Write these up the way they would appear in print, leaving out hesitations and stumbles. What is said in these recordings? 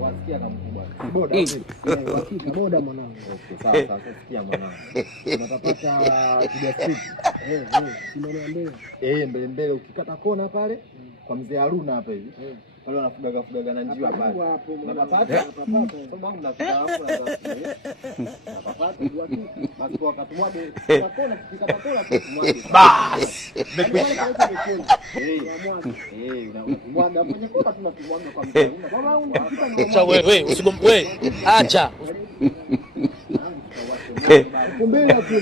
Wasikia kama mkubwa. Boda. Hakika boda mwanangu. Okay, sawa, sikia mwanangu. Unatapata kidasiti. Simeniambia. Mbele ukikata kona pale kwa mzee Haruna hapa hivi. Wale wanafuga na njiwa pale. Unatapata? Soma mnafika hapo unatapata basi kwa katumwage kona kikata kona tumwage. Bas. Unamwaga kwenye kona tunatumwaga kwa mzee Haruna. Baba unapita acha wewe usigombe wewe. Acha. Kumbele tu.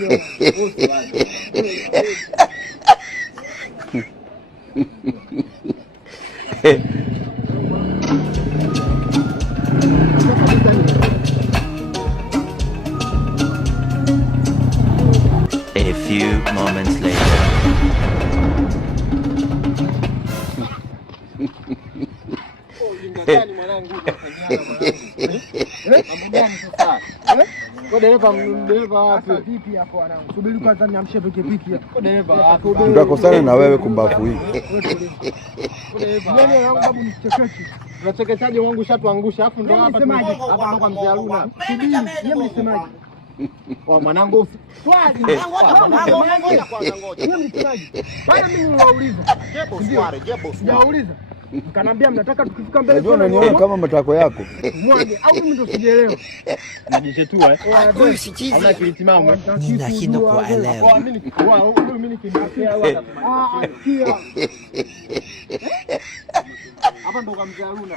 A few moments later. Tutakosana na wewe kumbafu hii. Unacheketaje wangu shatuangusha afu ndo hapa ndo kwa mzee Haruna. Subiri, yeye msemaje? Kwa mwanangu swali. Ngoja kwanza ngoja. Yeye msemaje? Bana mimi niwauliza. Jebo. Niwauliza. Mkanambia mnataka tukifika mbele. Unajua unaniona kama matako yako. Mwage au mimi ndo sijielewa. Nijichetua Hamna kilitimama. Ninashindwa kuelewa. Mimi nikimbia wala. Kia. Hapa ndo kwa mzee Haruna.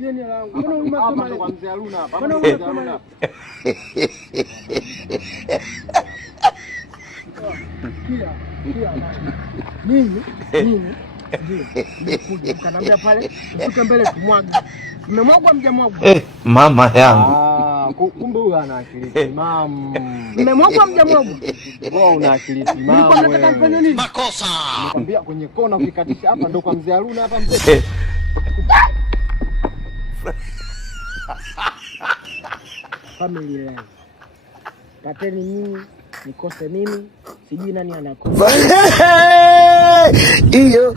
Jeni langu. Hapa ndo kwa mzee Haruna hapa. Mbona unasema? Kia. Nini? Ndio. Mkanambia pale, tufike mbele tumwage. Mmemwagwa mjamwagwa. Mama yangu. Kumbe huyu ana akili timamu. Mmemwagwa mjamwagwa. Wewe una akili timamu. Nilikuwa nataka nifanye nini? Makosa. Nikwambia kwenye kona ukikatisha hapa ndo kwa mzee Haruna hapa mzee. Familia. Pateni nini? Nikose nini? Sijui nani anakosa. Iyo